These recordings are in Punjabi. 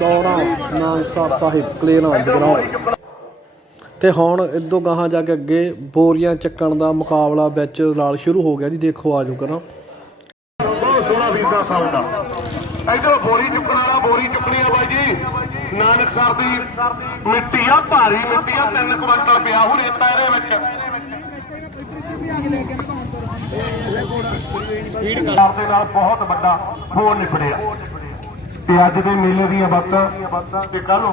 ਦੌਰਾ ਨਾਨਸਰ ਸਾਹਿਬ ਕਲੇਰਾਂ ਜਗਰਾਉਂ ਤੇ ਹੁਣ ਇਦੋਂ ਗਾਹਾਂ ਜਾ ਕੇ ਅੱਗੇ ਬੋਰੀਆਂ ਚੱਕਣ ਦਾ ਮੁਕਾਬਲਾ ਵਿੱਚ ਨਾਲ ਸ਼ੁਰੂ ਹੋ ਗਿਆ ਜੀ। ਦੇਖੋ ਆਜੋ ਕਰਾਂ। ਬਹੁਤ ਸੋਹਣਾ ਵੀਰ ਦਾ ਇਧਰ ਬੋਰੀ ਚੁੱਕਣ ਵਾਲਾ, ਬੋਰੀ ਚੁੱਕਣੀ ਆ ਬਾਈ ਜੀ। ਨਾਨਕ ਸਰ ਦੀ ਮਿੱਟੀ ਆ, ਭਾਰੀ ਮਿੱਟੀ ਆ 3 ਕੁਇੰਟਲ ਪਿਆ। ਹੁਣ ਰੇਤਾ ਇਹਦੇ ਵਿੱਚ ਸਪੀਡ ਦੇ ਨਾਲ ਬਹੁਤ ਵੱਡਾ ਫੋਨ ਨਿਕੜਿਆ ਤੇ ਅੱਜ ਦੇ ਮੇਲੇ ਦੀਆਂ ਬਾਤਾਂ ਤੇ ਕੱਲ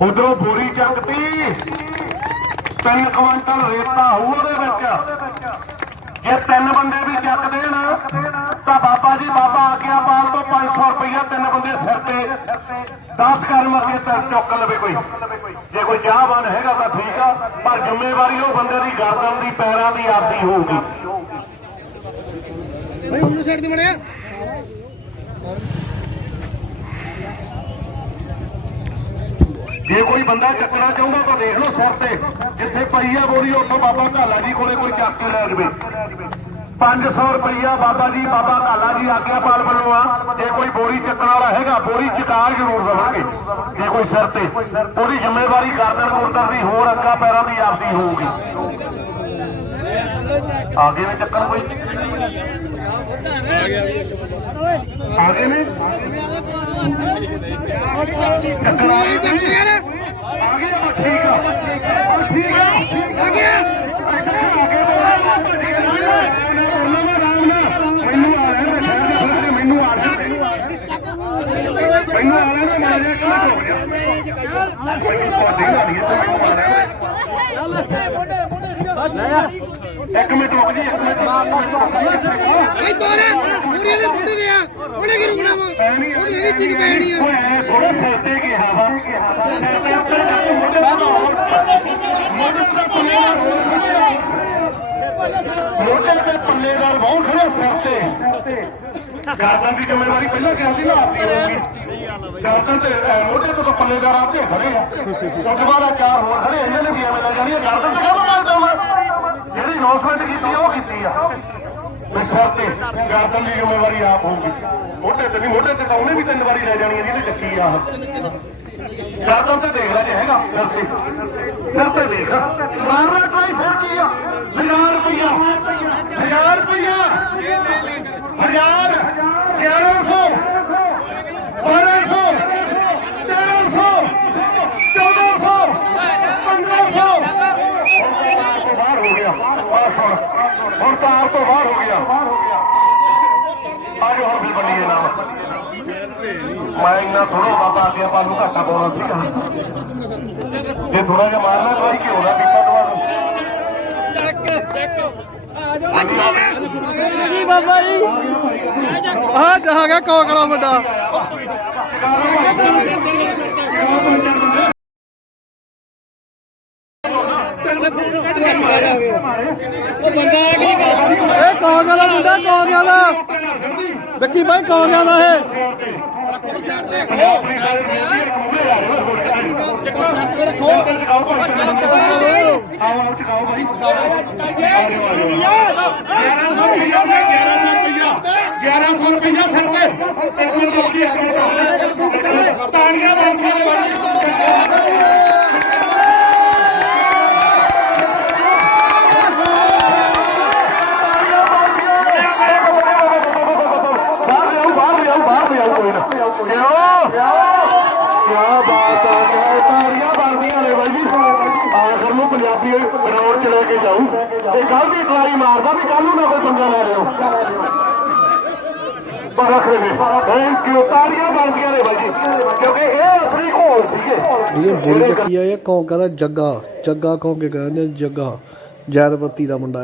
ਉਧਰੋਂ ਬੋਰੀ ਚੱਕਤੀ। ਤਿੰਨ ਕੁਇੰਟਲ ਰੇਤਾ ਹੋਊ ਉਹਦੇ ਵਿੱਚ। ਜੇ ਤਿੰਨ ਬੰਦੇ ਵੀ ਚੱਕ ਦੇਣ ਤਾਂ ਬਾਬਾ ਜੀ ਬਾਬਾ ਆਗਿਆਪਾਲ ਤੋਂ 500 ਰੁਪਈਆ ਤਿੰਨ ਬੰਦੇ ਸਿਰ ਤੇ 10 ਕਰਮ ਅੱਗੇ ਤਾਂ ਚੁੱਕ ਲਵੇ ਕੋਈ। ਜੇ ਕੋਈ ਚਾਹਵਾਨ ਹੈਗਾ ਤਾਂ ਠੀਕ ਆ ਪਰ ਜ਼ਿੰਮੇਵਾਰੀ ਉਹ ਬੰਦੇ ਦੀ ਗਰਦਨ ਦੀ ਪੈਰਾਂ ਦੀ ਆਦੀ ਹੋਊਗੀ। ਭਾਈ ਉਹਨੂੰ ਸਾਈਡ ਤੇ ਬਣਿਆ। ਜੇ ਕੋਈ ਬੰਦਾ ਚੱਕਣਾ ਚਾਹੁੰਦਾ ਤਾਂ ਦੇਖ ਲਓ ਸਿਰ ਤੇ। ਜਿੱਥੇ ਪਈ ਆ ਬੋਰੀ ਉੱਥੋਂ ਬਾਬਾ ਘਾਲਾ ਜੀ ਕੋਲੇ ਕੋਈ ਚੱਕ ਕੇ ਲੈ ਜਾਵੇ। 500 ਰੁਪਈਆ ਬਾਬਾ ਜੀ ਬਾਬਾ ਘਾਲਾ ਜੀ ਆਗਿਆਪਾਲ ਵੱਲੋਂ ਆ। ਜੇ ਕੋਈ ਬੋਰੀ ਚੱਕਣ ਵਾਲਾ ਹੈਗਾ ਬੋਰੀ ਚਕਾ ਜ਼ਰੂਰ ਦੇਵਾਂਗੇ। ਜੇ ਕੋਈ ਸਿਰ ਤੇ ਉਹਦੀ ਜ਼ਿੰਮੇਵਾਰੀ ਗਰਦਨ ਗੁਰਦਰ ਦੀ ਹੋਰ ਅੱਗਾ ਪੈਰਾਂ ਦੀ ਆਪਦੀ ਹੋਊਗੀ। ਆਗੇ ਵੀ ਚੱਕਣ ਕੋਈ? ਆਗੇ ਨੇ ਚੱਕਣ ਆ ਗਏ ਚੱਕ ਯਾਰ ਆ ਗਏ ਆ, ਠੀਕ ਆ ਆ, ਠੀਕ ਆ ਆ ਗਿਆ ਮੈਨੂੰ ਆ ਰਿਹਾ ਮੈਂ ਸ਼ਹਿਰ ਦੇ ਖੁਦ ਮੈਨੂੰ ਆ ਰਿਹਾ ਮੈਨੂੰ ਆ ਰਿਹਾ ਮੈਂ ਜਾ ਕੇ ਹੋ ਗਿਆ ਮੈਨੂੰ ਤੁਹਾਡੀ ਗੱਲ ਨਹੀਂ ਹੈ ਮੈਨੂੰ ਆ ਰਿਹਾ ਇੱਕ ਮਿੰਟ ਰੁਕ ਜੀ ਇੱਕ ਮਿੰਟ ਭਾਈ ਤੋਰੇ ਪੂਰੀ ਦੇ ਮੁੰਡੇ ਦੇ ਆ ਉਹਨੇ ਕੀ ਰੁਕਣਾ ਵਾ ਉਹਦੀ ਇਹਦੀ ਚੀਕ ਪੈਣੀ ਆ ਥੋੜਾ ਸਿਰ ਤੇ ਗਿਆ ਵਾ ਸਿਰ ਤੇ ਉੱਤੇ ਕੇ ਮੁੰਡੇ ਦਾ ਤੇ ਪੱਲੇਦਾਰ ਬਹੁਤ ਖੜਾ ਸਿਰ ਤੇ ਗਰਦਨ ਦੀ ਜ਼ਿੰਮੇਵਾਰੀ ਪਹਿਲਾਂ ਕਿਹਾ ਸੀ ਨਾ ਆਪਦੀ ਹੋਊਗੀ ਗਰਦਨ ਤੇ ਅਹ, ਮੋਢੇ ਤੇ ਤਾਂ ਪੱਲੇਦਾਰ ਖੜੇ ਆ। ਉਸ ਬਾਅਦ ਚਾਰ ਹੋਰ ਖੜੇ ਇਹਨਾਂ ਨੇ ਵੀ ਐਵੇਂ ਲੈ ਜਾਣੀ ਗਰਦਨ ਤੇ ਕਾਹਦੋਂ ਮੈਂ? ਦਵਾਂ ਜਿਹੜੀ ਅਨਾਉਂਸਮੈਂਟ ਕੀਤੀ ਉਹ ਕੀਤੀ ਆ। ਵੀ ਤੇ ਗਰਦਨ ਦੀ ਜ਼ਿੰਮੇਵਾਰੀ ਆਪ ਹੋਊਗੀ। ਮੋਢੇ ਤੇ ਨਹੀਂ ਮੋਢੇ ਤੇ ਤਾਂ ਉਹਨੇ ਵੀ ਤਿੰਨ ਵਾਰੀ ਲੈ ਜਾਣੀ ਆ ਜਿਹਦੇ ਚੱਕੀ ਆ ਗਰਦਨ ਤੇ ਦੇਖ ਲੈ ਜੇ ਹੈਗਾ ਸਿਰ ਤੇ। ਸਿਰ ਤੇ ਦੇਖ। ਮਾਰਨਾ ਟਰਾਈ ਫਿਰ ਕੀ ਆ? 1000 ਰੁਪਇਆ 1000 ਰੁਪਇਆ ਹਜ਼ਾਰ 1100 1200 1300 1400 1500 ਤੋਂ ਬਾਹਰ ਹੋ ਗਿਆ ਬਸ ਹੁਣ ਹੁਣ ਤਾਰ ਤੋਂ ਬਾਹਰ ਹੋ ਗਿਆ ਆਜੋ ਬੰਨੀਏ ਨਾਮ ਮੈਂ ਇੰਨਾ ਥੋੜਾ ਬਾਬਾ ਆ ਗਿਆ ਨੂੰ ਘਾਟਾ ਪਾਉਣਾ ਸੀਗਾ। ਜੇ ਥੋੜਾ ਜਿਹਾ ਮਾਰਨਾ ਟਰਾਈ ਕਿ ਹੋਣਾ ਪੀਪਾ ਤੁਹਾਨੂੰ ਜੀ ਬਾਬਾ ਜੀ ਆਹ ਜਾ ਗਿਆ ਕੋਕਲਾ ਮੁੰਡਾ। ਇਹ ਕੌਣ ਦਾ ਮੁੰਡਾ? ਕੌਣ ਦਾ ਦੇਖੀ ਭਾਈ ਕੌਣ ਦਾ ਇਹ? ਆਓ ਚਕਾਓ ਭਾਈ 1100 ਰੁਪਇਆ 1100 ਰੁਪਇਆ ਸਿਰ ਤੇ ਇੱਕ ਮਿੰਟ ਰੁਕੀ ਇੱਕ ਮਿੰਟ ਤਾੜੀਆਂ ਬਾਂਖਾਂ ਦੇ ਵਾਲੀ ਬਾਹਰ ਲਿਆਓ ਬਾਹਰ ਲਿਆਓ ਬਾਹਰ ਲਿਆਓ ਕੋਈ ਨਾ ਕਿਉਂ ਕੀ ਬਾਤ ਆ ਕਿਆ ਤਾੜੀਆਂ ਬਣਦੀਆਂ ਨੇ ਬਾਈ ਜੀ ਆਖਰ ਨੂੰ ਪੰਜਾਬੀ ਗਰਾਊਂਡ ਚ ਲੈ ਕੇ ਜਾਊ। ਇਹ ਕੱਲ ਦੀ ਟਰਾਈ ਮਾਰਦਾ ਵੀ ਕੱਲ ਨੂੰ ਨਾ ਕੋਈ ਪੰਗਾ ਲੈ ਲਿਓ। ਪਰ ਰੱਖ ਲੈ ਥੈਂਕ ਯੂ ਤਾੜੀਆਂ ਬਣਦੀਆਂ ਨੇ ਬਾਈ ਜੀ। ਕਿਉਂਕਿ ਇਹ ਅਸਲੀ ਘੋਲ ਸੀਗੇ। ਇਹ ਬੋਲੀ ਚੱਕੀ ਆ ਇਹ ਕੌਣ ਕਹਿੰਦਾ ਜੱਗਾ? ਜੱਗਾ ਕੌਣ ਕੇ ਕਹਿੰਦੇ ਜੱਗਾ। ਜੈਦਪਤੀ ਦਾ ਮੁੰਡਾ।